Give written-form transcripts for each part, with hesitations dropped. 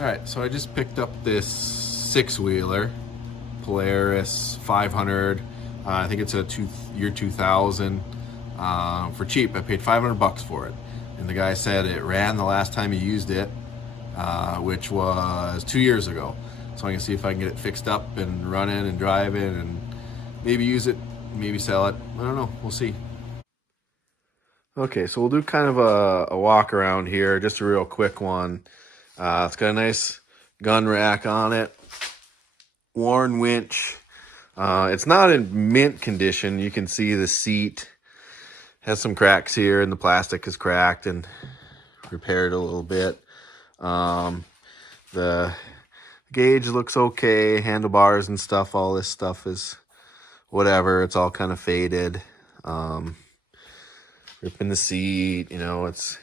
All right, so I just picked up this six-wheeler, Polaris 500. I think it's a year 2000 for cheap. I paid $500 for it, and the guy said it ran the last time he used it, which was 2 years ago. So I'm gonna see if I can get it fixed up and running and driving, and maybe use it, maybe sell it. I don't know. We'll see. Okay, so we'll do kind of a walk around here, just a real quick one. It's got a nice gun rack on it, worn winch. It's not in mint condition. You can see the seat has some cracks here, and the plastic is cracked and repaired a little bit. The gauge looks okay, handlebars and stuff. All this stuff is whatever. It's all kind of faded. Ripping the seat, it's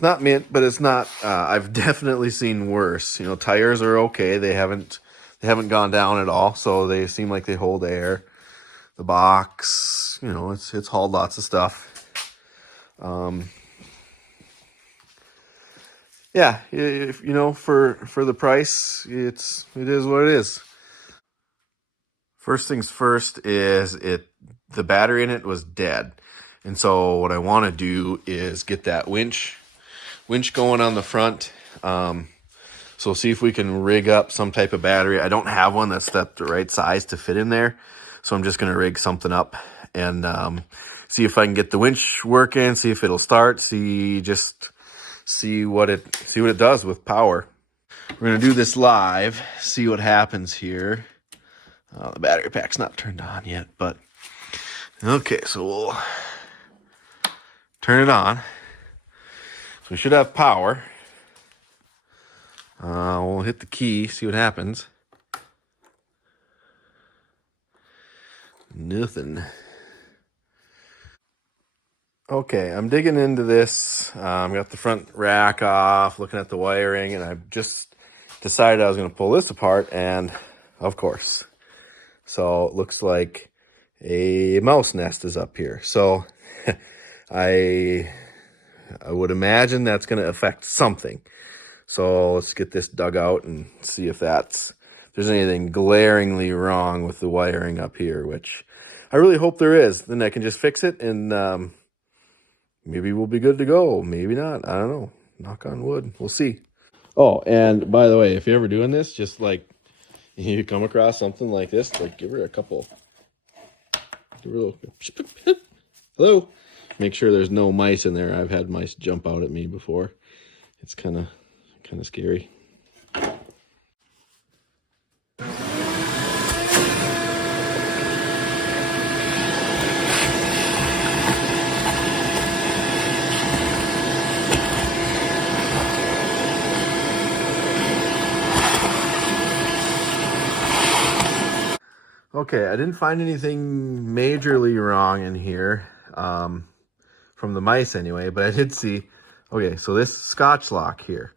not mint, but it's not. I've definitely seen worse. Tires are okay. They haven't gone down at all, so they seem like they hold air. The box, it's hauled lots of stuff. Yeah, if for the price, it is what it is. First things first is the battery in it was dead. And so what I want to do is get that winch going on the front. So see if we can rig up some type of battery. I don't have one that's the right size to fit in there. So I'm just going to rig something up and see if I can get the winch working, see if it'll start, see what it does with power. We're going to do this live, see what happens here. The battery pack's not turned on yet, but okay, so we'll turn it on. So we should have power. We'll hit the key, see what happens. Nothing. Okay, I'm digging into this. Got the front rack off, looking at the wiring, and I just decided I was going to pull this apart, and of course. So it looks like a mouse nest is up here. So I would imagine that's going to affect something. So let's get this dug out and see if there's anything glaringly wrong with the wiring up here, which I really hope there is. Then I can just fix it and maybe we'll be good to go. Maybe not. I don't know. Knock on wood. We'll see. Oh, and by the way, if you're ever doing this, just like you come across something like this, like give her a couple. Give her a little, hello. Make sure there's no mice in there. I've had mice jump out at me before. It's kind of scary. Okay, I didn't find anything majorly wrong in here, from the mice anyway, but I did see, okay, so this Scotch lock here.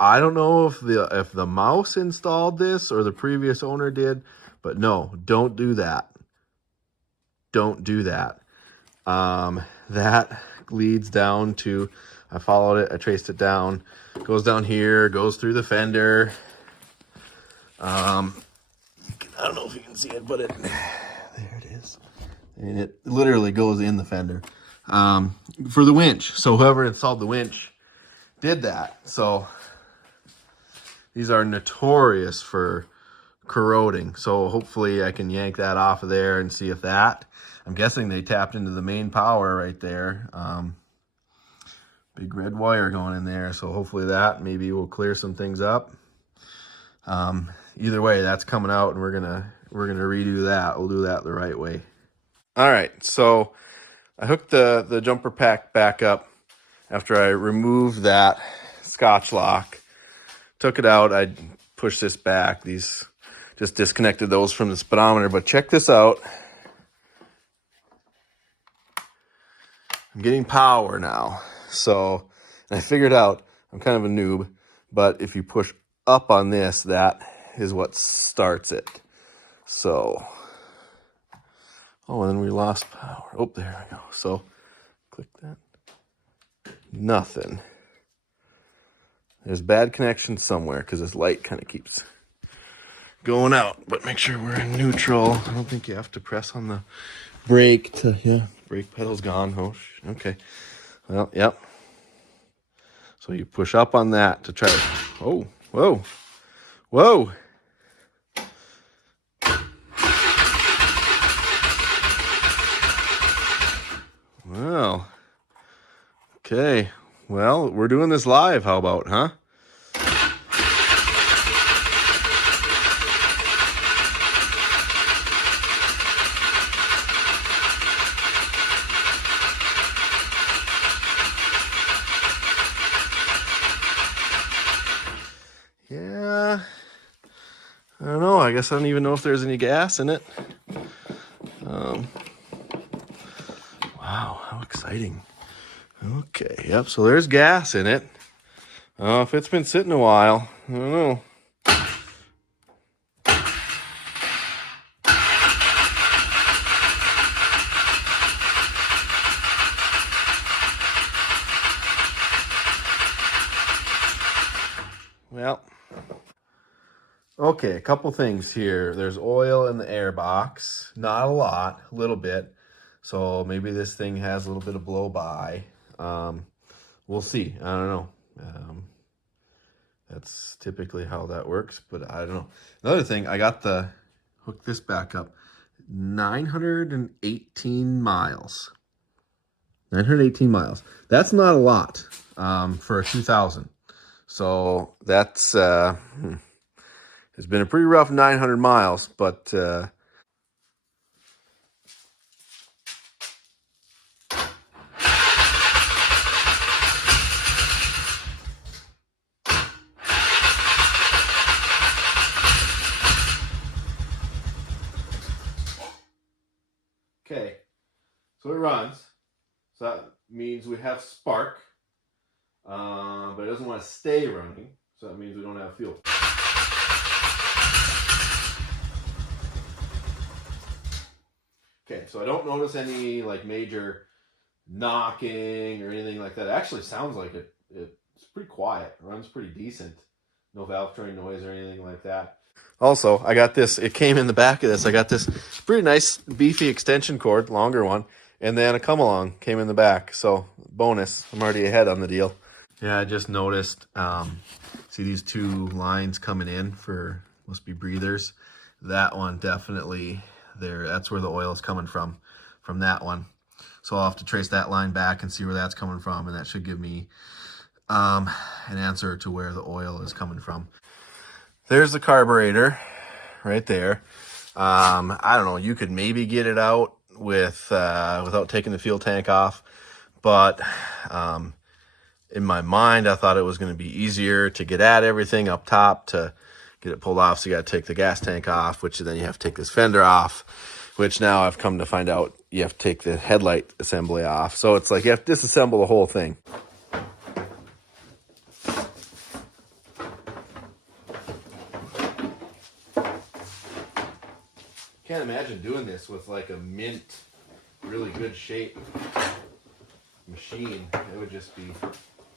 I don't know if the mouse installed this or the previous owner did, but no, don't do that. Don't do that. That leads down to, I followed it, I traced it down, goes down here, goes through the fender. I don't know if you can see it, but there it is. And it literally goes in the fender for the winch. So whoever installed the winch did that. So these are notorious for corroding. So hopefully I can yank that off of there and see if that, I'm guessing they tapped into the main power right there. Big red wire going in there. So hopefully that maybe will clear some things up. Either way, that's coming out, and we're gonna redo that. We'll do that the right way. All right, so I hooked the jumper pack back up after I removed that Scotch lock. Took it out. I pushed this back. These just disconnected those from the speedometer. But check this out. I'm getting power now. So and I figured out, I'm kind of a noob, but if you push up on this, that is what starts it. So, oh, and then we lost power. Oh, there we go. So click that. Nothing. There's bad connection somewhere because this light kind of keeps going out. But make sure we're in neutral. I don't think you have to press on the brake to, yeah, brake pedal's gone. Oh, okay. Well, yep. So you push up on that to try to, oh, whoa, whoa. Well, okay. Well, we're doing this live. How about, huh? Yeah. I don't know. I guess I don't even know if there's any gas in it. Wow, how exciting. Okay, yep, so there's gas in it. If it's been sitting a while, I don't know. Well, okay, a couple things here. There's oil in the air box. Not a lot, a little bit. So maybe this thing has a little bit of blow by. We'll see. I don't know. That's typically how that works, but I don't know. Another thing, I got the, hook this back up, 918 miles. 918 miles. That's not a lot for a 2000. So that's, it's been a pretty rough 900 miles, but okay, so it runs. So that means we have spark, but it doesn't want to stay running. So that means we don't have fuel. Okay, so I don't notice any like major knocking or anything like that. It actually sounds like it's pretty quiet. It runs pretty decent. No valve train noise or anything like that. Also, I got this, it came in the back of this. I got this pretty nice beefy extension cord, longer one, and then a come along came in the back. So bonus, I'm already ahead on the deal. Yeah, I just noticed, see these two lines coming in for, must be breathers. That one definitely there, that's where the oil is coming from that one. So I'll have to trace that line back and see where that's coming from, and that should give me an answer to where the oil is coming from. There's the carburetor right there. I don't know, you could maybe get it out with without taking the fuel tank off, but in my mind, I thought it was going to be easier to get at everything up top to get it pulled off. So you got to take the gas tank off, which then you have to take this fender off, which now I've come to find out you have to take the headlight assembly off. So it's like you have to disassemble the whole thing. Can't imagine doing this with like a mint, really good shape machine. It would just be,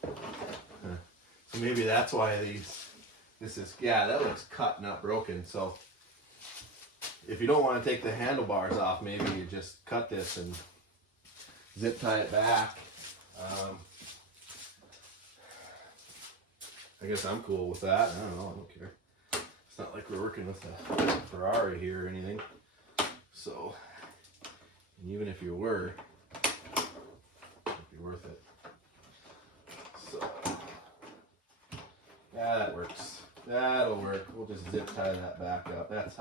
so maybe that's why this is, yeah, that looks cut, not broken. So if you don't want to take the handlebars off, maybe you just cut this and zip tie it back. I guess I'm cool with that. I don't know, I don't care. It's not like we're working with a Ferrari here or anything. So, and even if you were, it'd be worth it. So, yeah, that works. That'll work. We'll just zip tie that back up. That's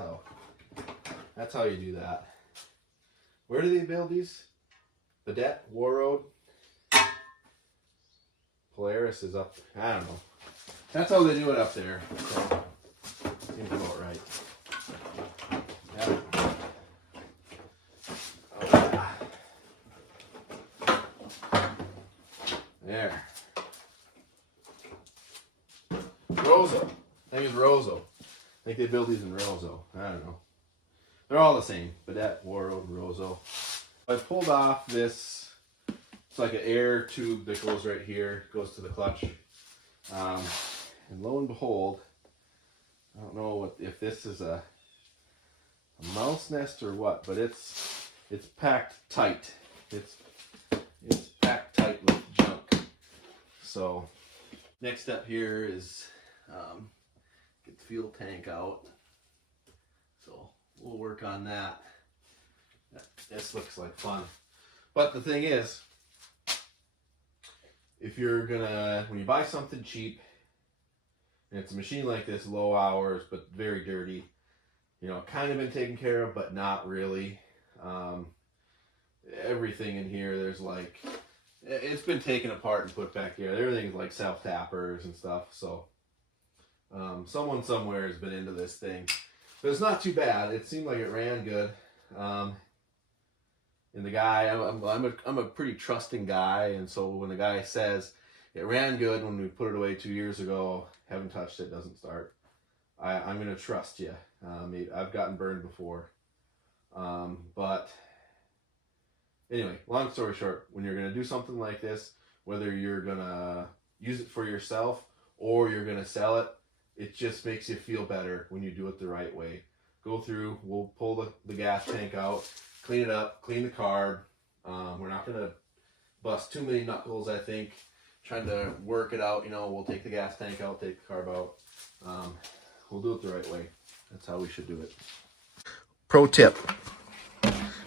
how you do that. Where do they build these? Vedette, War Road? Polaris is up. I don't know. That's how they do it up there. So, seems about right. Yep. There. Roseau. I think it's Roseau. I think they build these in Roseau. I don't know. They're all the same. Vedette, War Road, Roseau. I pulled off this. It's like an air tube that goes right here. Goes to the clutch. And lo and behold, I don't know if this is a mouse nest or what, but it's packed tight. It's packed tight with junk. So next step here is get the fuel tank out. So we'll work on that. This looks like fun. But the thing is, if you're gonna, when you buy something cheap, and it's a machine like this, low hours, but very dirty, you know, kind of been taken care of, but not really. Everything in here, there's like, it's been taken apart and put back here. Everything's like self-tappers and stuff. So someone somewhere has been into this thing. But it's not too bad. It seemed like it ran good. And the guy, I'm a pretty trusting guy, and so when the guy says it ran good when we put it away 2 years ago, haven't touched it, doesn't start, I'm gonna trust you. I've gotten burned before, but anyway, long story short, when you're gonna do something like this, whether you're gonna use it for yourself or you're gonna sell it, it just makes you feel better when you do it the right way. Go through, we'll pull the gas tank out, clean it up, clean the carb. We're not going to bust too many knuckles, I think. Trying to work it out, you know, we'll take the gas tank out, take the carb out. We'll do it the right way. That's how we should do it. Pro tip.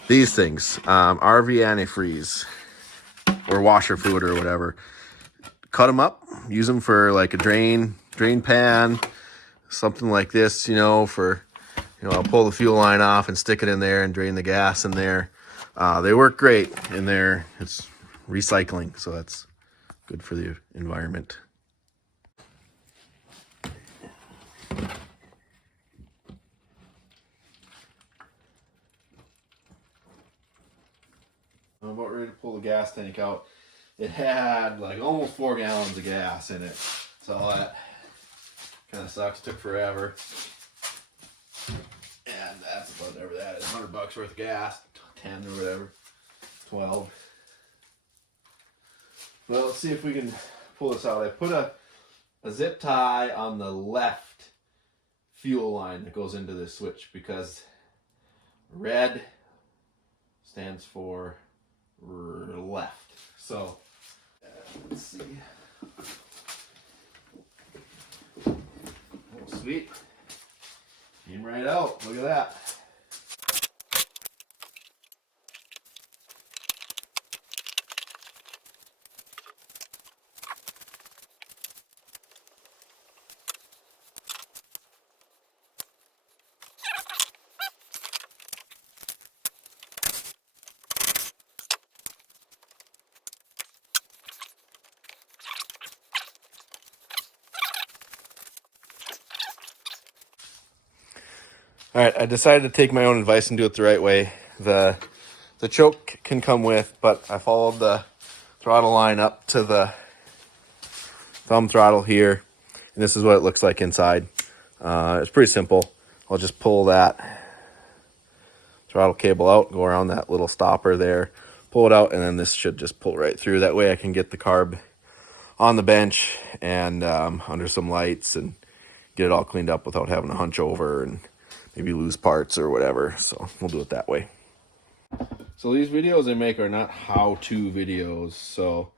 These things, RV antifreeze or washer fluid or whatever. Cut them up, use them for like a drain pan, something like this, you know, for, you know, I'll pull the fuel line off and stick it in there and drain the gas in there. They work great in there. It's recycling, so that's good for the environment. I'm about ready to pull the gas tank out. It had like almost 4 gallons of gas in it, so that kind of sucks. Took forever. And that's whatever that is, $100 worth of gas, 10 or whatever, 12. Well, let's see if we can pull this out. I put a zip tie on the left fuel line that goes into this switch because red stands for left. So let's see. Oh, sweet. Came right out. Look at that. All right, I decided to take my own advice and do it the right way. The choke can come with, but I followed the throttle line up to the thumb throttle here, and this is what it looks like inside. It's pretty simple. I'll just pull that throttle cable out, go around that little stopper there, pull it out, and then this should just pull right through. That way I can get the carb on the bench and under some lights and get it all cleaned up without having to hunch over and maybe lose parts or whatever. So we'll do it that way. So these videos I make are not how-to videos, so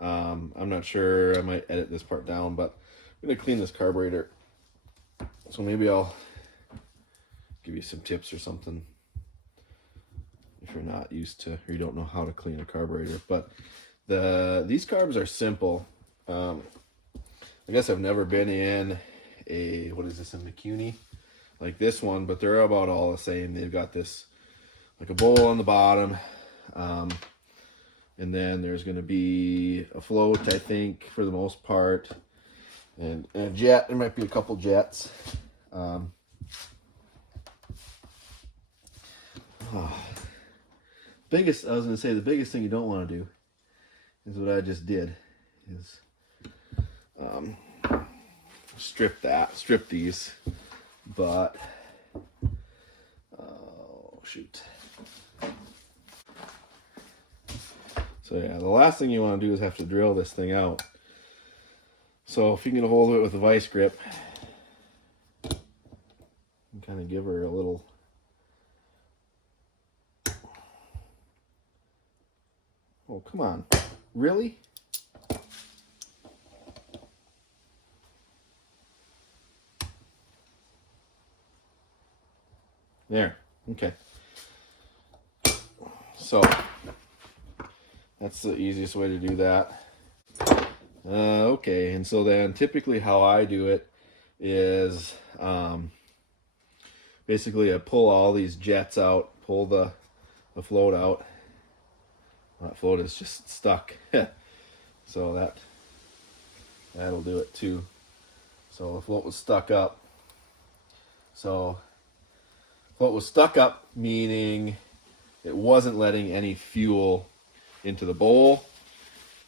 I'm not sure. I might edit this part down, but I'm going to clean this carburetor. So maybe I'll give you some tips or something if you're not used to, or you don't know how to clean a carburetor. But these carbs are simple. I guess I've never been in a, what is this, a McCuney? Like this one, but they're about all the same. They've got this like a bowl on the bottom, and then there's going to be a float, I think, for the most part, and a jet. There might be a couple jets. Biggest, I was going to say, the biggest thing you don't want to do is what I just did, is strip these. But oh shoot. So yeah, the last thing you want to do is have to drill this thing out. So if you can get a hold of it with a vice grip, and kind of give her a little. Oh, come on. Really? There. Okay. So that's the easiest way to do that. Okay, and so then typically how I do it is basically I pull all these jets out, pull the float out. That float is just stuck. So that'll do it too. So the float was stuck up. So float was stuck up, meaning it wasn't letting any fuel into the bowl,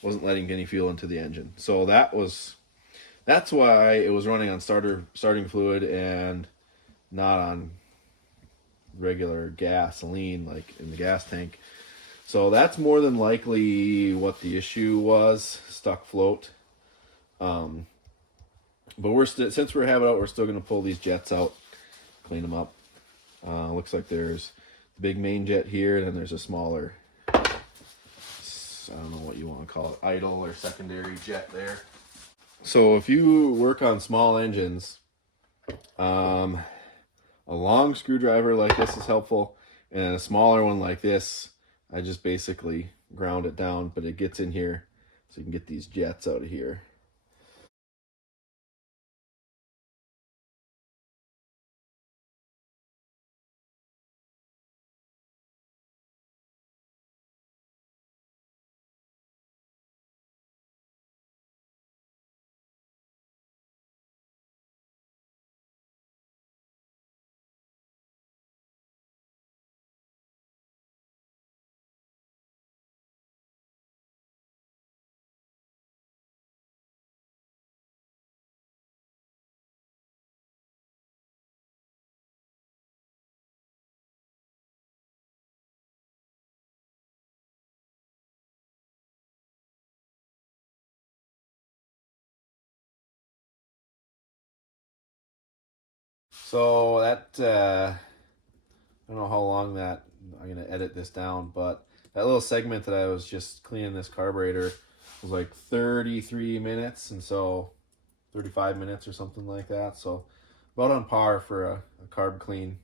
wasn't letting any fuel into the engine. So that's why it was running on starting fluid and not on regular gasoline like in the gas tank. So that's more than likely what the issue was, stuck float. But since we're having it out, we're still going to pull these jets out, clean them up. Looks like there's the big main jet here, and then there's a smaller, I don't know what you want to call it, idle or secondary jet there. So if you work on small engines, a long screwdriver like this is helpful, and a smaller one like this, I just basically ground it down, but it gets in here so you can get these jets out of here. So that, I don't know how long that, I'm going to edit this down, but that little segment that I was just cleaning this carburetor was like 33 minutes, and so 35 minutes or something like that. So about on par for a carb clean.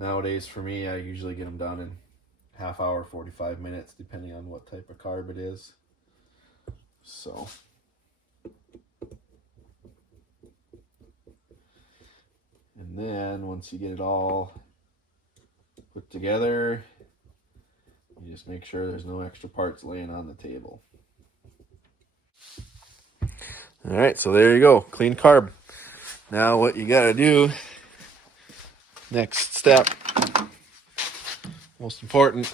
Nowadays for me, I usually get them done in half hour, 45 minutes, depending on what type of carb it is. So and then once you get it all put together, you just make sure there's no extra parts laying on the table. All right, so there you go, clean carb. Now what you gotta do, next step, most important,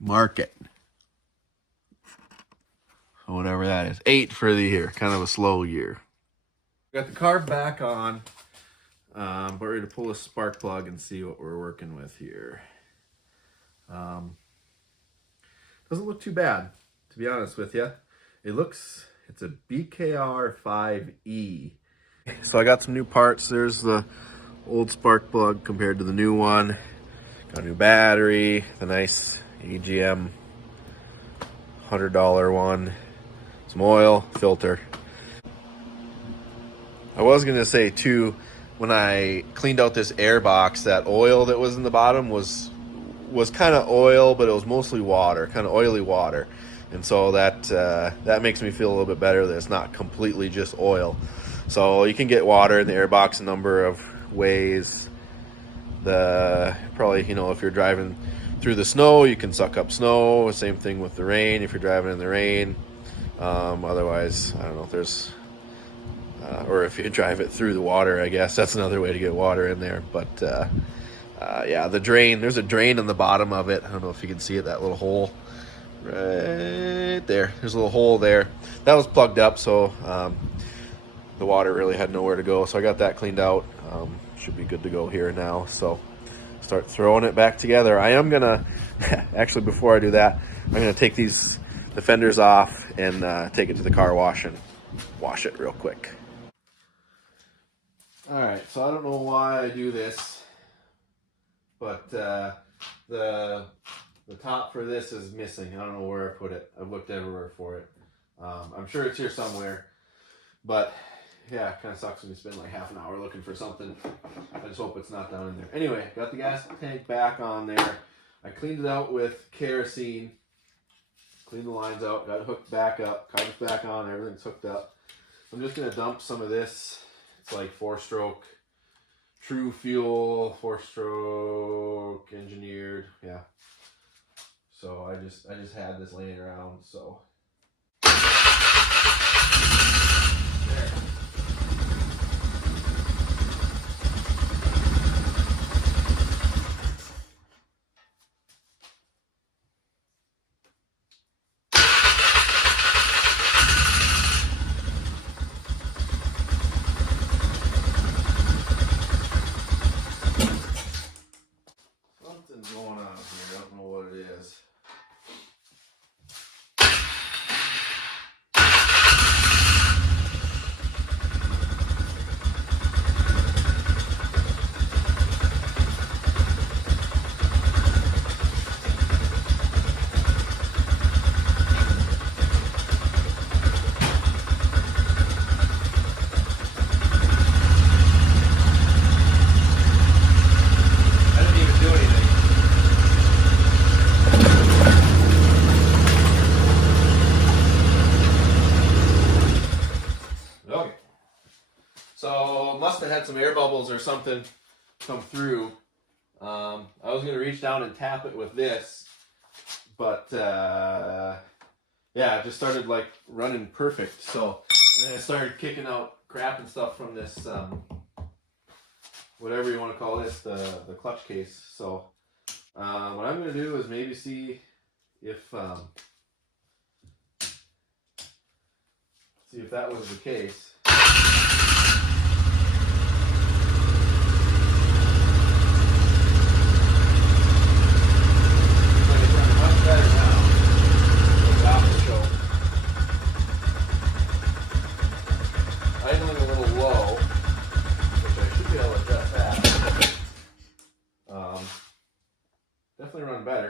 mark it. So whatever that is, 8 for the year, kind of a slow year. Got the carb back on, but we're ready to pull a spark plug and see what we're working with here. Doesn't look too bad, to be honest with you. It's a BKR 5E. So I got some new parts. There's the old spark plug compared to the new one. Got a new battery, the nice AGM $100 one, some oil, filter. I was gonna say too, when I cleaned out this air box, that oil that was in the bottom was kind of oil, but it was mostly water, kind of oily water. And so that makes me feel a little bit better that it's not completely just oil. So you can get water in the air box a number of ways. Probably, if you're driving through the snow, you can suck up snow. Same thing with the rain if you're driving in the rain. Otherwise, I don't know if there's, or if you drive it through the water, I guess that's another way to get water in there. But yeah, the drain, there's a drain on the bottom of it. I don't know if you can see it, that little hole right there. There's a little hole there. That was plugged up, so the water really had nowhere to go. So I got that cleaned out. Should be good to go here now. So start throwing it back together. I am gonna, actually before I do that, I'm gonna take these the fenders off and take it to the car wash and wash it real quick. All right, so I don't know why I do this, but the top for this is missing. I don't know where I put it. I've looked everywhere for it. I'm sure it's here somewhere, but yeah, it kind of sucks when you spend like half an hour looking for something. I just hope it's not down in there. Anyway, got the gas tank back on there. I cleaned it out with kerosene. Cleaned the lines out, got it hooked back up, cover's back on, everything's hooked up. I'm just going to dump some of this. It's like 4-stroke, true fuel, 4-stroke, engineered, yeah. So I just had this laying around, so. There. Something's going on here. I don't know what it is. So must have had some air bubbles or something come through. I was going to reach down and tap it with this, but yeah, it just started like running perfect. So and I started kicking out crap and stuff from this, whatever you want to call this, the clutch case. So what I'm going to do is maybe see if that was the case. Definitely run better.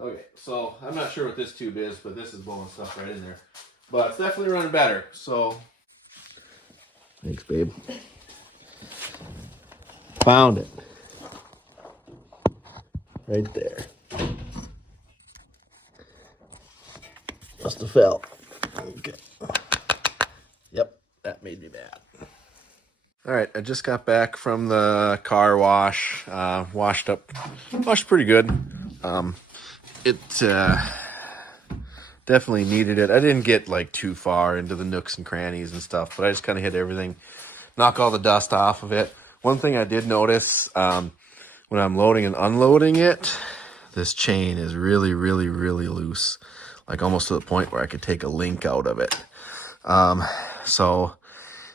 Okay, so I'm not sure what this tube is, but this is blowing stuff right in there. But it's definitely running better, so. Thanks, babe. Found it. Right there. Must have fell. Okay. Yep, that made me mad. All right, I just got back from the car wash. Washed pretty good. It definitely needed it. I didn't get like too far into the nooks and crannies and stuff, but I just kind of hit everything, knock all the dust off of it. One thing I did notice when I'm loading and unloading it, this chain is really, really, really loose, like almost to the point where I could take a link out of it. So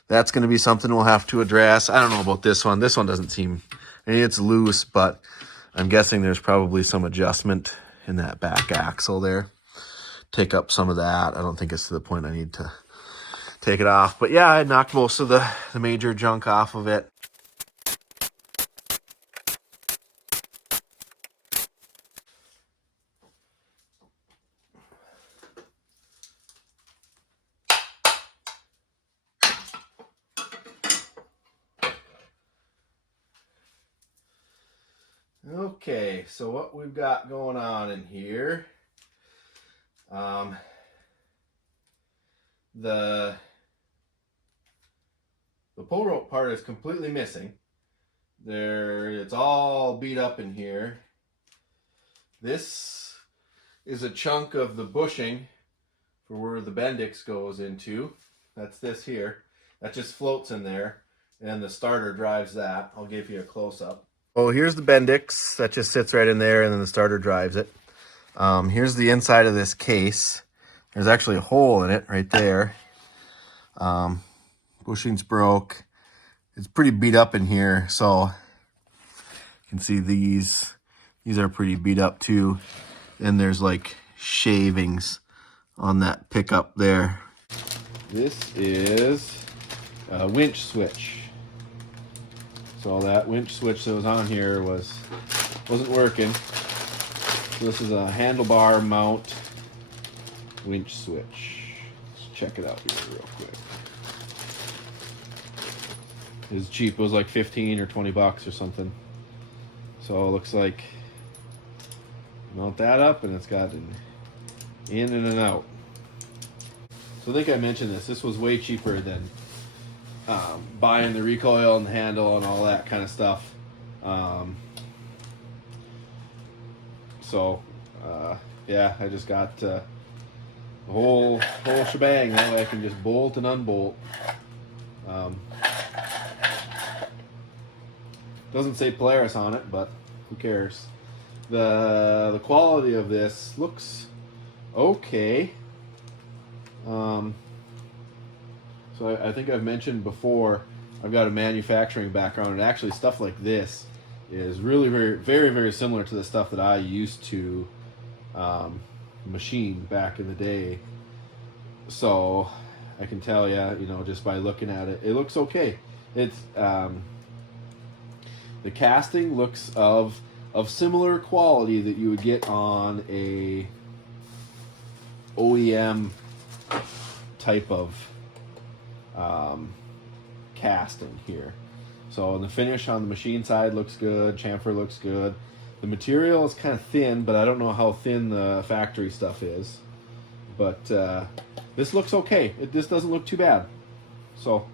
that's going to be something we'll have to address. I don't know about this one. This one doesn't seem, I mean, it's loose, but I'm guessing there's probably some adjustment in that back axle there. Take up some of that. I don't think it's to the point I need to take it off. But yeah, I knocked most of the major junk off of it. Okay, so what we've got going on in here, the pull rope part is completely missing. It's all beat up in here. This is a chunk of the bushing for where the Bendix goes into. That's this here. That just floats in there. and the starter drives that. I'll give you a close-up. Oh, here's the Bendix that just sits right in there, and then the starter drives it. Here's the inside of this case. There's actually a hole in it right there. Bushings broke. It's pretty beat up in here, so you can see these are pretty beat up too. And there's like shavings on that pickup there. This is a winch switch. So that winch switch that was on here wasn't working. So this is a handlebar mount winch switch. Let's check it out here real quick. It was cheap. It was like 15 or 20 bucks or something. So it looks like mount that up, and it's got an in and an out. So I think I mentioned this. This was way cheaper than buying the recoil and the handle and all that kind of stuff. Yeah, I just got the whole shebang. That way I can just bolt and unbolt. Doesn't say Polaris on it, but who cares? The quality of this looks okay. So I think I've mentioned before, I've got a manufacturing background, and actually stuff like this is really very similar to the stuff that I used to machine back in the day. So I can tell you, just by looking at it, it looks okay. It's the casting looks of similar quality that you would get on a OEM type of casting here. So the finish on the machine side looks good. Chamfer looks good. The material is kind of thin, but I don't know how thin the factory stuff is. But this looks okay. This doesn't look too bad. So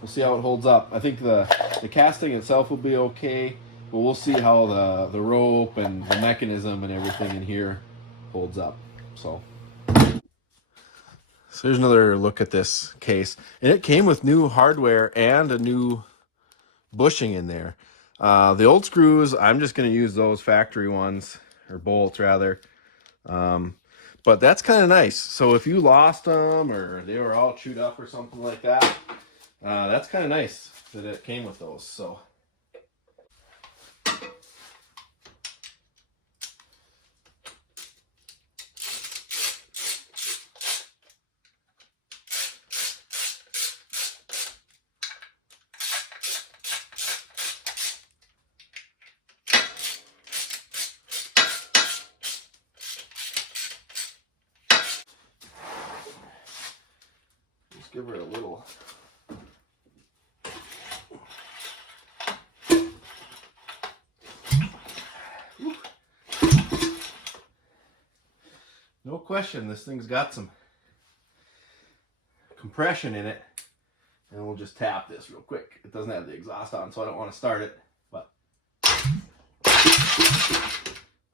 we'll see how it holds up. I think the casting itself will be okay, but we'll see how the rope and the mechanism and everything in here holds up. So here's another look at this case. And it came with new hardware and a new bushing in there. The old screws, I'm just going to use those factory ones, or bolts rather. But that's kind of nice. So if you lost them or they were all chewed up or something like that, that's kind of nice that it came with those. So just give her a little. No question, this thing's got some compression in it. And we'll just tap this real quick. It doesn't have the exhaust on, so I don't want to start it. But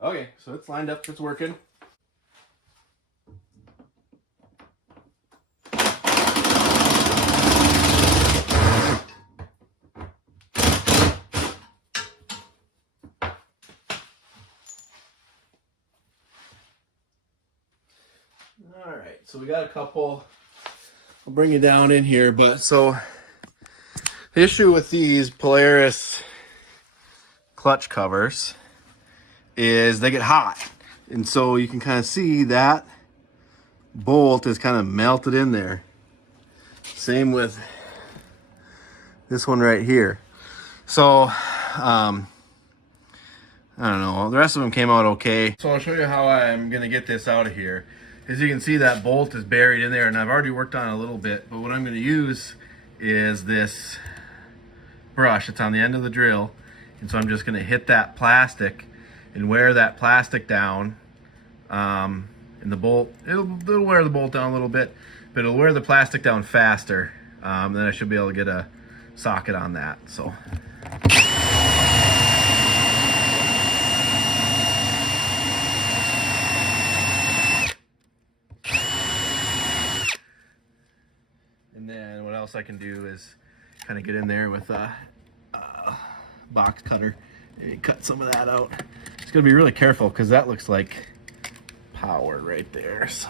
okay, so it's lined up, it's working. All right, so we got a couple. I'll bring you down in here, but so the issue with these Polaris clutch covers is they get hot. And so you can kind of see that bolt is kind of melted in there. Same with this one right here. So, I don't know. The rest of them came out okay. So I'll show you how I'm going to get this out of here. As you can see, that bolt is buried in there, and I've already worked on it a little bit. But what I'm going to use is this brush. It's on the end of the drill. And so I'm just going to hit that plastic and wear that plastic down. And the bolt, it'll wear the bolt down a little bit, but it'll wear the plastic down faster. Then I should be able to get a socket on that. So. And then what else I can do is kind of get in there with a box cutter and cut some of that out. Just gotta be really careful because that looks like power right there. So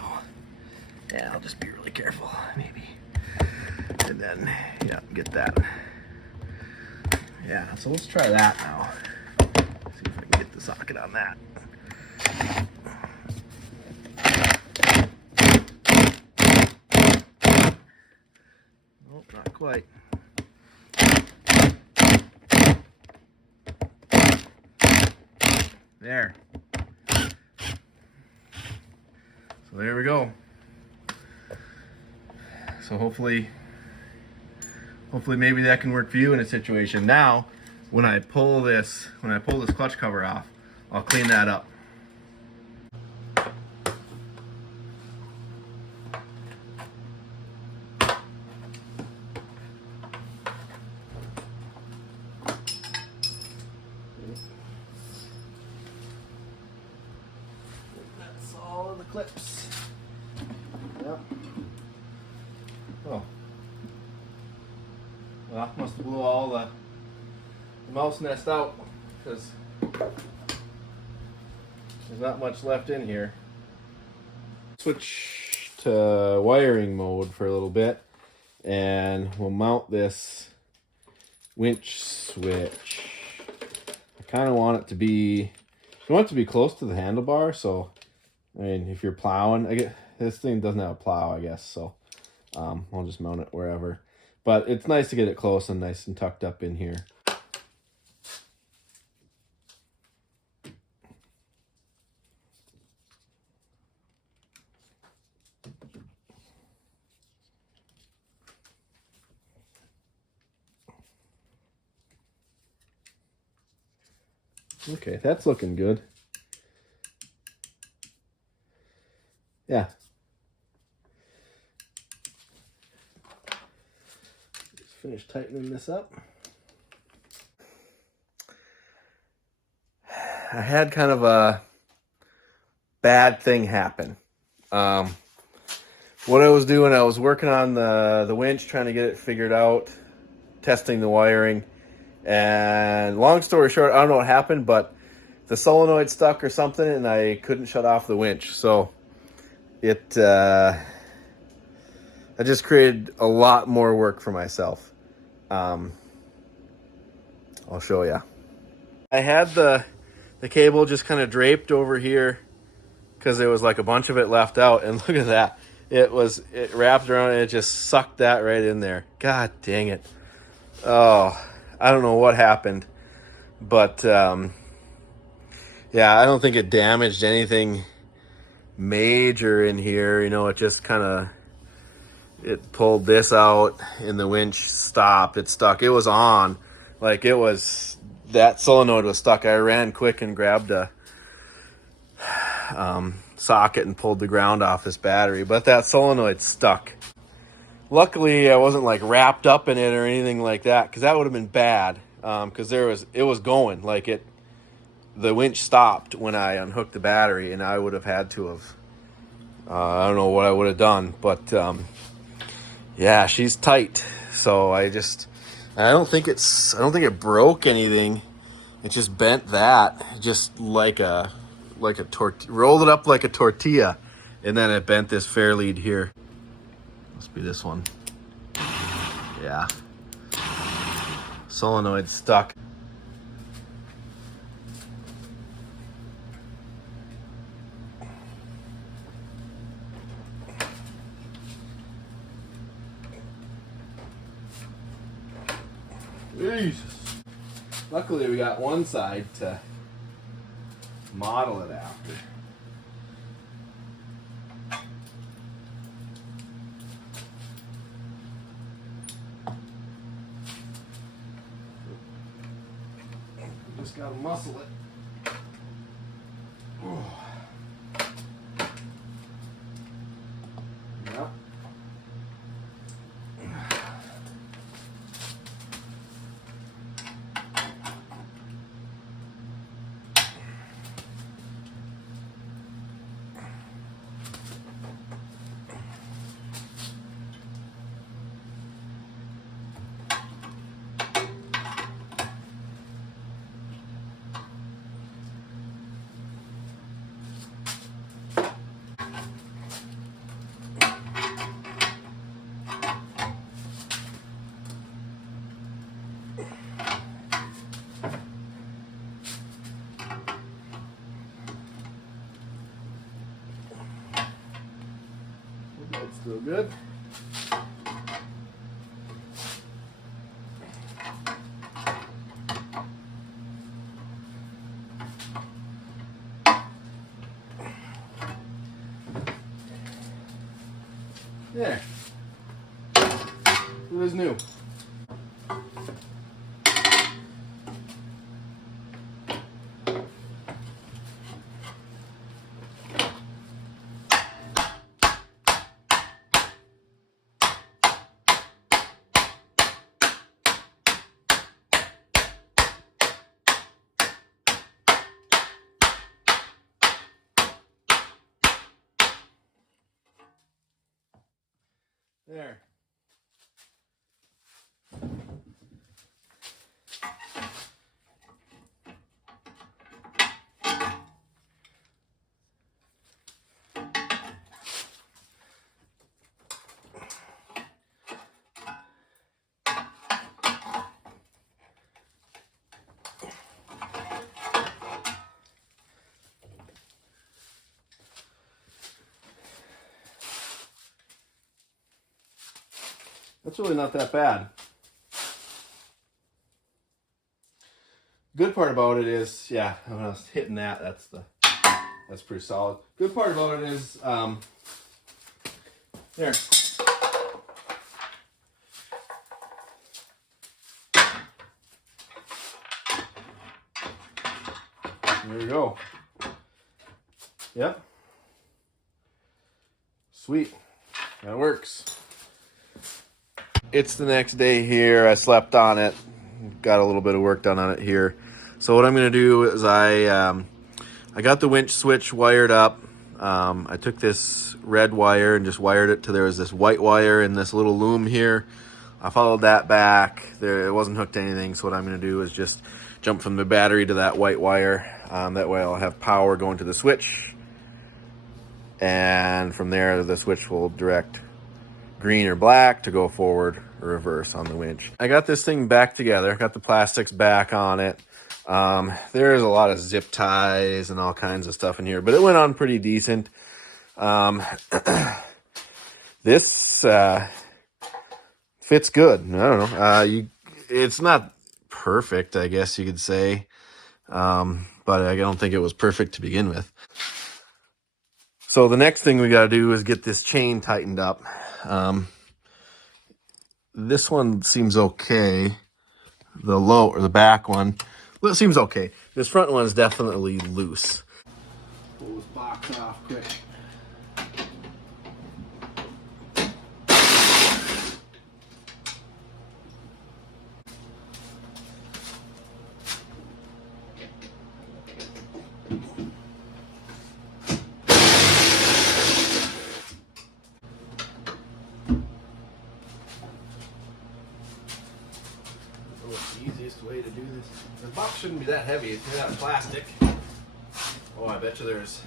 yeah, I'll just be really careful, maybe. And then, yeah, get that. Yeah, so let's try that now. See if I can get the socket on that. Nope, not quite. There. So there we go. So hopefully maybe that can work for you in a situation. Now, when I pull this clutch cover off, I'll clean that up. That's all of the clips. Yep. Oh. Well, must have blew all the mouse nest out because there's not much left in here. Switch to wiring mode for a little bit, and we'll mount this winch switch. I kind of want it to be, you want it to be close to the handlebar. So, I mean, if you're plowing, I get this thing doesn't have a plow, I guess. So, I'll just mount it wherever. But it's nice to get it close and nice and tucked up in here. Okay, that's looking good. Yeah. Just finish tightening this up. I had kind of a bad thing happen. What I was doing, I was working on the winch, trying to get it figured out, testing the wiring. And long story short, I don't know what happened, but the solenoid stuck or something, and I couldn't shut off the winch. So it I just created a lot more work for myself. I'll show you. I had the cable just kind of draped over here because there was like a bunch of it left out, and look at that. It wrapped around and it just sucked that right in there. God dang it. Oh, I don't know what happened, but yeah, I don't think it damaged anything major in here. You know, it just kind of, it pulled this out and the winch stopped. It stuck. It was on. Like it was, that solenoid was stuck. I ran quick and grabbed a socket and pulled the ground off this battery, but that solenoid stuck. Luckily, I wasn't like wrapped up in it or anything like that, because that would have been bad. Because it was going like it. The winch stopped when I unhooked the battery, and I would have had to have. I don't know what I would have done, but yeah, she's tight. So I don't think it broke anything. It just bent that, just like a rolled it up like a tortilla, and then it bent this fair lead here. Must be this one. Yeah. Solenoid stuck. Jesus. Luckily we got one side to model it after. Just gotta muscle it. Yep. Still good. There. It was new. There. That's really not that bad. Good part about it is, yeah, when I was hitting that, that's pretty solid. Good part about it is, there. There you go. Yep. Sweet. That works. It's the next day here. I slept on it. Got a little bit of work done on it here. So what I'm going to do is I got the winch switch wired up. I took this red wire and just wired it to there was this white wire in this little loom here. I followed that back. It wasn't hooked to anything. So what I'm going to do is just jump from the battery to that white wire. That way I'll have power going to the switch. And from there, the switch will direct green or black to go forward or reverse on the winch. I got this thing back together, got the plastics back on it. There's a lot of zip ties and all kinds of stuff in here, but it went on pretty decent. This fits good. I don't know. It's not perfect, I guess you could say, but I don't think it was perfect to begin with. So the next thing we got to do is get this chain tightened up. This one seems okay. The back one, well, it seems okay. This front one is definitely loose. Pull this box off quick. The easiest way to do this. The box shouldn't be that heavy. It's made out of plastic. Oh, I bet you there's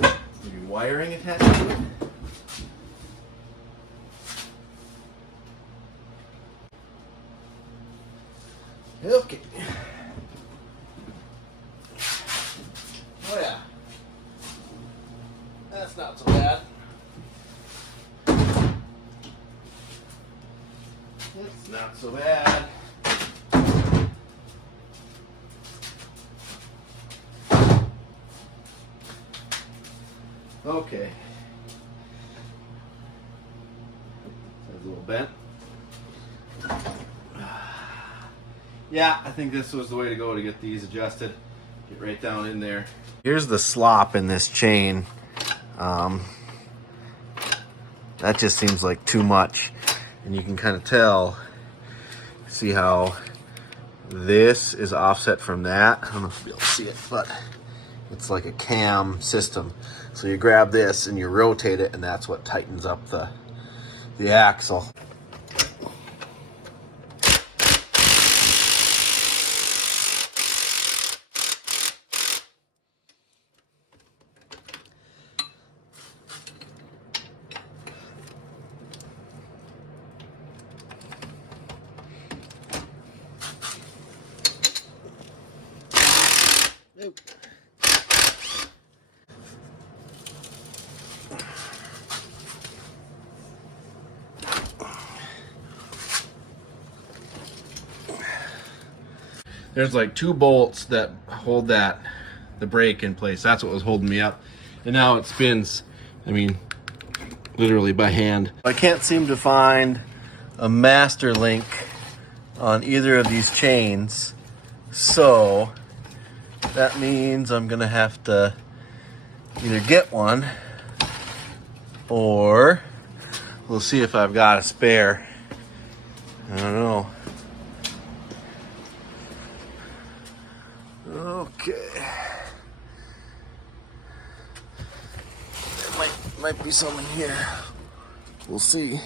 maybe wiring attached to it. Okay. Oh yeah. That's not so bad. It's not so bad. Okay. That's a little bent. Yeah, I think this was the way to go to get these adjusted. Get right down in there. Here's the slop in this chain. That just seems like too much. And you can kind of tell, see how this is offset from that. I don't know if you'll be able to see it, but it's like a cam system. So you grab this and you rotate it, and that's what tightens up the axle. there's like 2 bolts that hold the brake in place. That's what was holding me up. And now it spins, I mean, literally by hand. I can't seem to find a master link on either of these chains. So that means I'm gonna have to either get one or we'll see if I've got a spare. I don't know. Okay. There might be some in here. We'll see.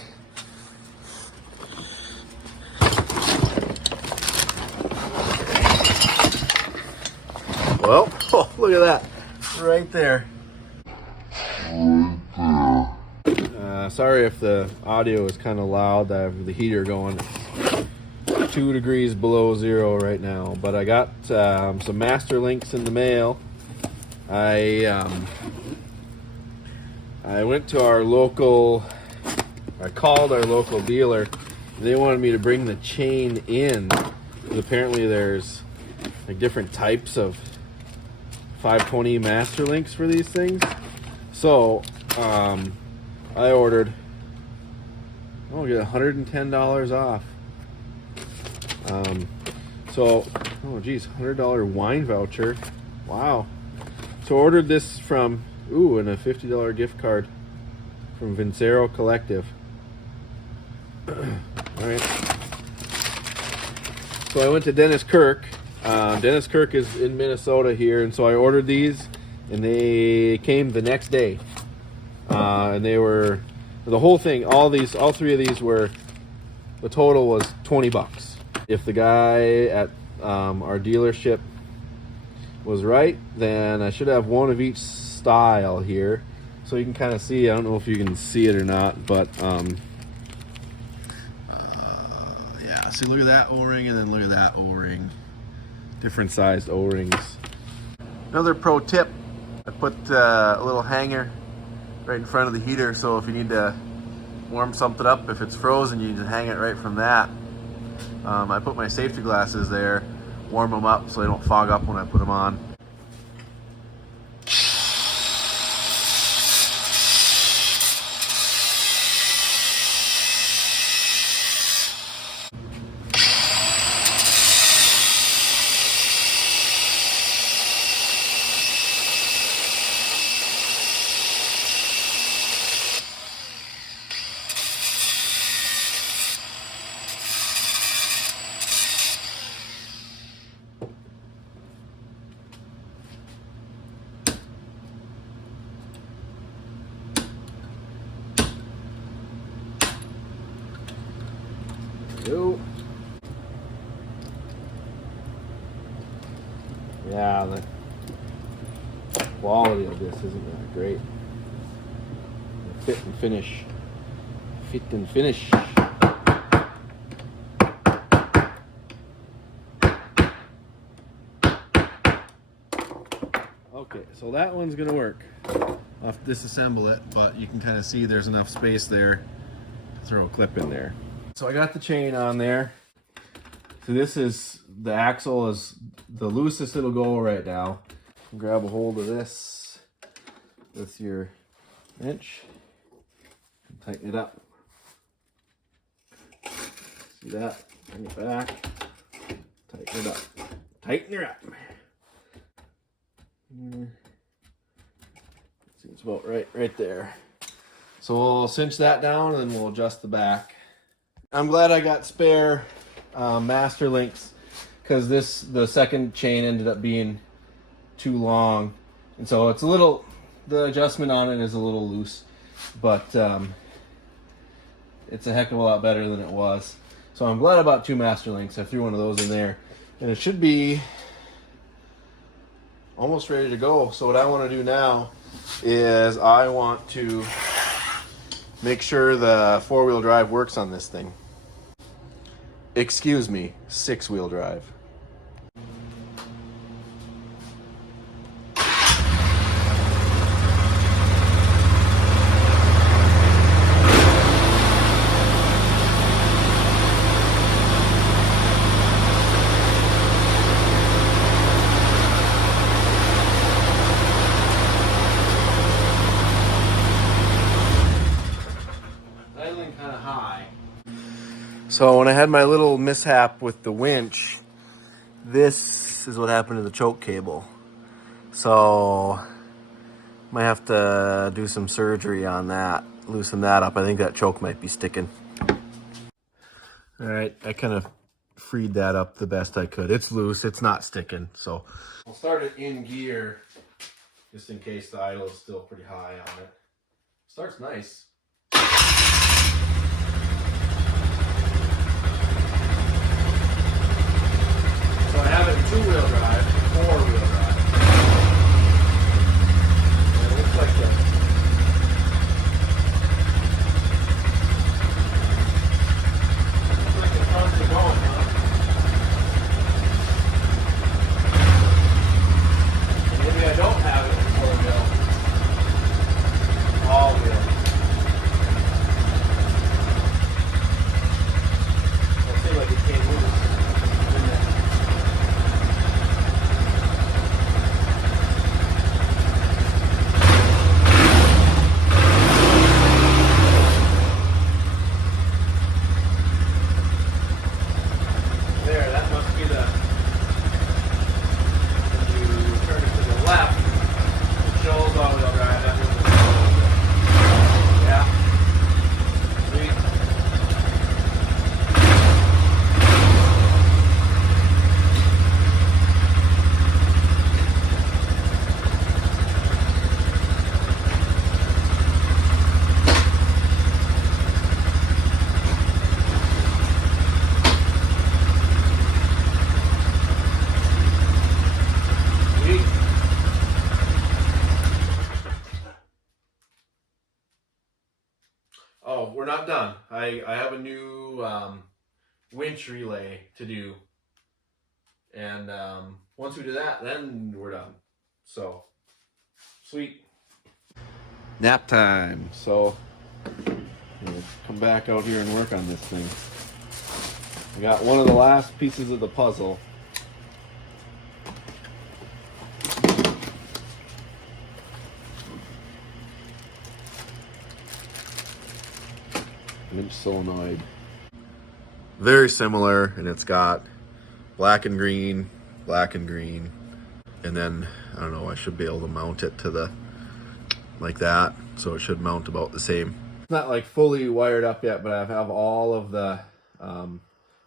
Well, oh, look at that. Right there. Sorry if the audio is kind of loud. I have the heater going. 2 degrees below zero right now, but I got some master links in the mail. I went to our local, I called our local dealer. They wanted me to bring the chain in. Apparently there's like different types of 520 master links for these things. So I ordered, I'll get $110 off. So, oh geez, $100 wine voucher. Wow. So I ordered this from, and a $50 gift card from Vincero Collective. All right. So I went to Dennis Kirk. Dennis Kirk is in Minnesota here, and so I ordered these, and they came the next day. And they were, the whole thing, all 3 of these were, the total was $20. If the guy at our dealership was right, then I should have one of each style here, so you can kind of see. I don't know if you can see it or not, but yeah. See, look at that O-ring, and then look at that O-ring. Different sized O-rings. Another pro tip: I put a little hanger right in front of the heater, so if you need to warm something up, if it's frozen, you just hang it right from that. I put my safety glasses there, warm them up so they don't fog up when I put them on. Yeah, the quality of this isn't that great. Fit and finish. Fit and finish. Okay, so that one's gonna work. I'll have to disassemble it, but you can kind of see there's enough space there to throw a clip in there. So I got the chain on there. So this is, the axle is the loosest it'll go right now. Grab a hold of this with your wrench and tighten it up. See that? Bring it back. Tighten it up. Tighten her up. Seems about right there. So we'll cinch that down and then we'll adjust the back. I'm glad I got spare master links, because the second chain ended up being too long, and so it's a little, the adjustment on it is a little loose, but it's a heck of a lot better than it was. So I'm glad about 2 master links. I threw one of those in there, and it should be almost ready to go. So what I want to do now is I want to make sure the 4-wheel drive works on this thing. Excuse me, 6-wheel drive. So when I had my little mishap with the winch, this is what happened to the choke cable. So might have to do some surgery on that, loosen that up. I think that choke might be sticking. All right, I kind of freed that up the best I could. It's loose, it's not sticking. So I'll start it in gear just in case the idle is still pretty high on it. Starts nice. So I have it in two-wheel drive, four-wheel drive. And it looks like the fronts are going, huh? Maybe I don't have it in four-wheel. All-wheel. It seems like it came loose. Oh, we're not done. I have a new winch relay to do. And once we do that, then we're done. So, sweet. Nap time. So, we'll come back out here and work on this thing. I got one of the last pieces of the puzzle. Winch solenoid. Very similar, and it's got black and green, and then I don't know, I should be able to mount it to the like that, so it should mount about the same. It's not like fully wired up yet, but I have all of the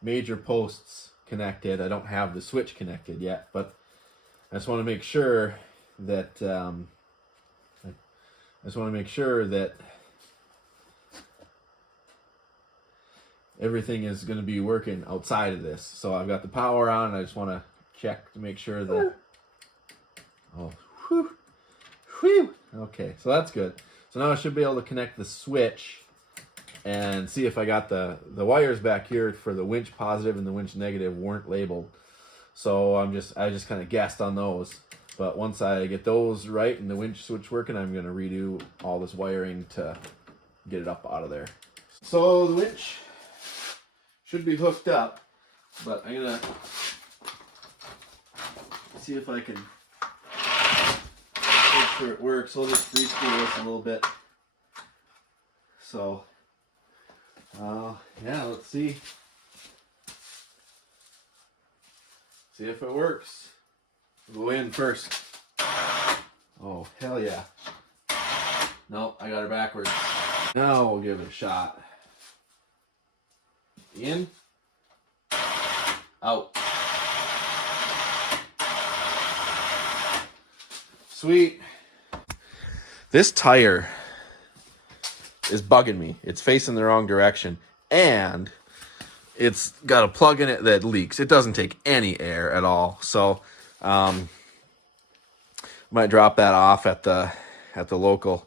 major posts connected. I don't have the switch connected yet, but I just want to make sure that everything is going to be working outside of this. So I've got the power on. I just want to check to make sure that. Oh, whew, whew. Okay, so that's good. So now I should be able to connect the switch and see if I got the wires back here for the winch positive and the winch negative weren't labeled. So I just kind of guessed on those. But once I get those right and the winch switch working, I'm going to redo all this wiring to get it up out of there. So the winch should be hooked up, but I'm gonna see if I can make sure it works. I'll just free spool this a little bit. So, yeah, let's see. See if it works. We'll go in first. Oh, hell yeah. Nope, I got her backwards. Now we'll give it a shot. In, out. Sweet. This tire is bugging me. It's facing the wrong direction, and it's got a plug in it that leaks. It doesn't take any air at all. So, might drop that off at the local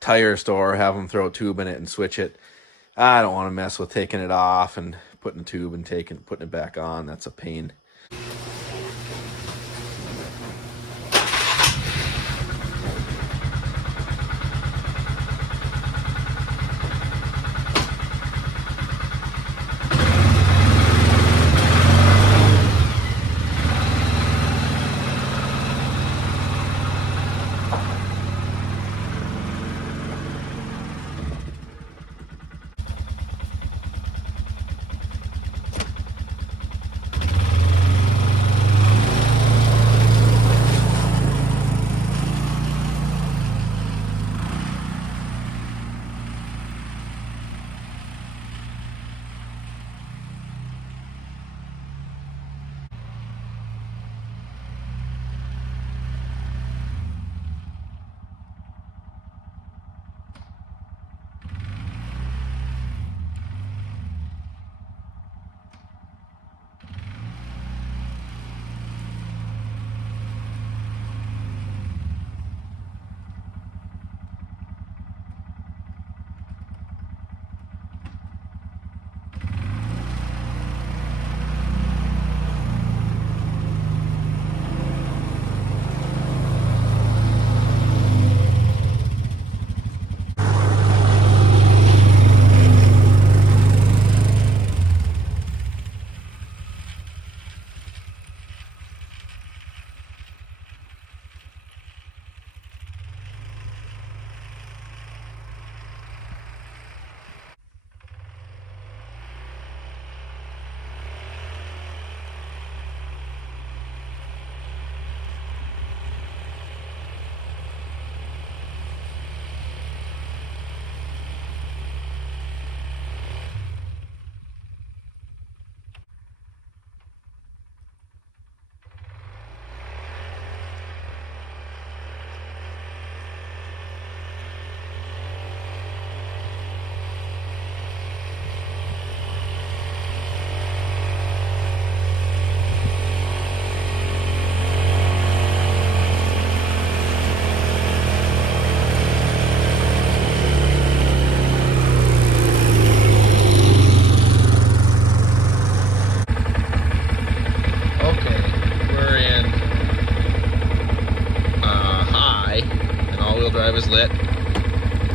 tire store, have them throw a tube in it and switch it. I don't want to mess with taking it off and putting a tube and putting it back on. That's a pain.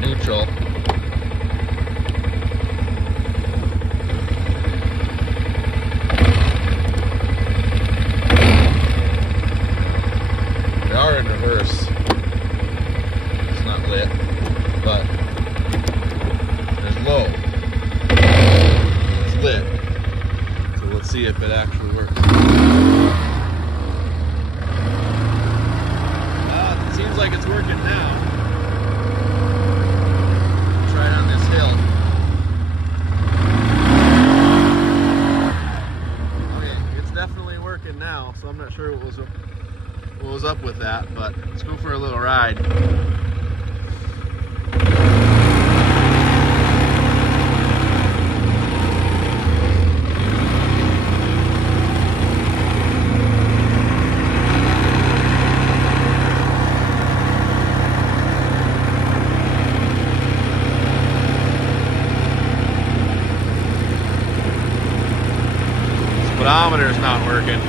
neutral. We are in reverse. It's not lit, but there's low. It's lit. So let's see if it actually works. It seems like it's working now. Try it on this hill. Okay, it's definitely working now, so I'm not sure what was up with that, but let's go for a little ride. Speedometer's not working.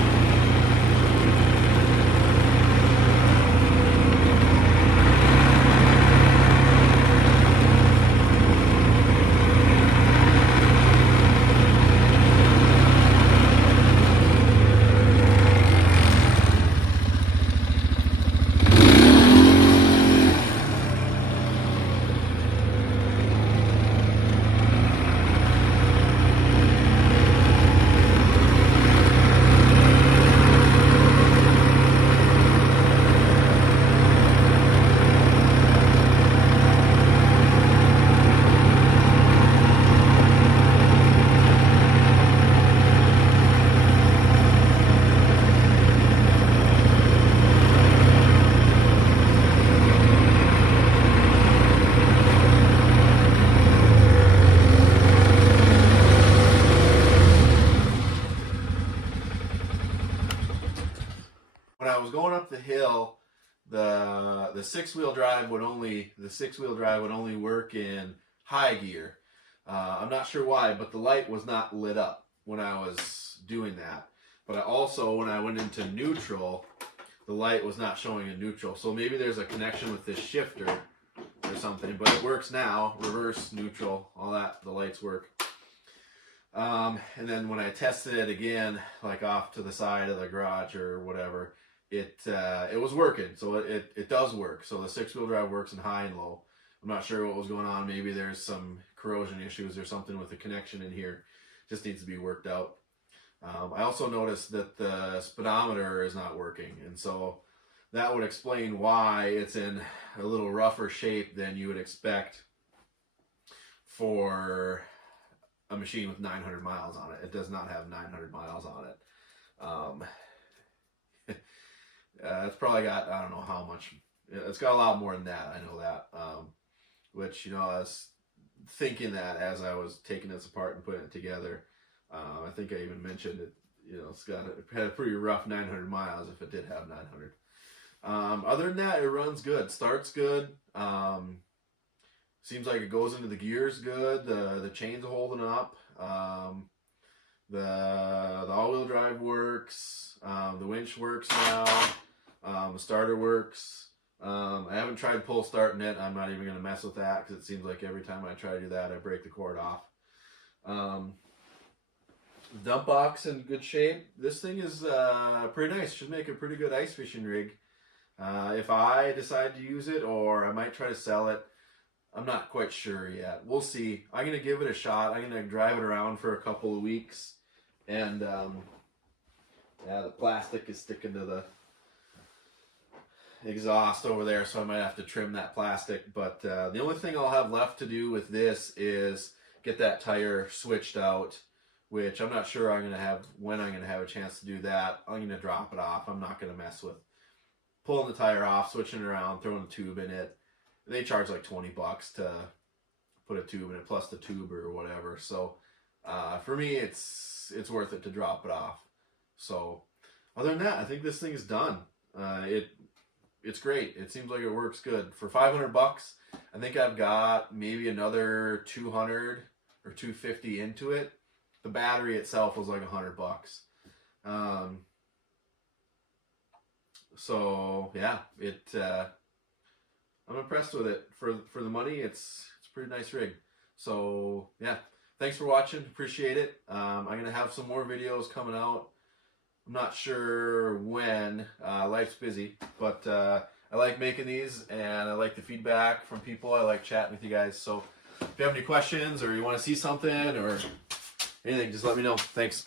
When I was going up the hill, the six-wheel drive would only work in high gear. I'm not sure why, but the light was not lit up when I was doing that. But I also, when I went into neutral, the light was not showing in neutral. So maybe there's a connection with this shifter or something. But it works now. Reverse, neutral, all that. The lights work. And then when I tested it again, like off to the side of the garage or whatever, it was working. So it does work. So the six-wheel drive works in high and low. I'm not sure what was going on. Maybe there's some corrosion issues or something with the connection in here. Just needs to be worked out. I also noticed that the speedometer is not working, and so that would explain why it's in a little rougher shape than you would expect for a machine with 900 miles on it. It does not have 900 miles on it. It's probably got, I don't know how much. It's got a lot more than that. I know that. Which, I was thinking that as I was taking this apart and putting it together. I think I even mentioned it. It had a pretty rough 900 miles if it did have 900. Other than that, it runs good. Starts good. Seems like it goes into the gears good. The chain's holding up. The all-wheel drive works. The winch works now. The starter works. I haven't tried pull starting it. I'm not even going to mess with that because it seems like every time I try to do that, I break the cord off. Dump box in good shape. This thing is pretty nice. Should make a pretty good ice fishing rig. If I decide to use it, or I might try to sell it, I'm not quite sure yet. We'll see. I'm going to give it a shot. I'm going to drive it around for a couple of weeks. And yeah, the plastic is sticking to the exhaust over there, so I might have to trim that plastic. But the only thing I'll have left to do with this is get that tire switched out, which I'm not sure when I'm going to have a chance to do that. I'm going to drop it off. I'm not going to mess with pulling the tire off, switching it around, throwing a tube in it. They charge like $20 to put a tube in it, plus the tube or whatever. So for me, it's worth it to drop it off. So other than that, I think this thing is done. It's great. It seems like it works good. For $500, I think I've got maybe another 200 or 250 into it. The battery itself was like $100. So yeah, I'm impressed with it for the money. It's a pretty nice rig. So yeah, thanks for watching. Appreciate it. I'm gonna have some more videos coming out. I'm not sure when. Life's busy, but I like making these, and I like the feedback from people. I like chatting with you guys. So if you have any questions or you want to see something or anything, just let me know. Thanks.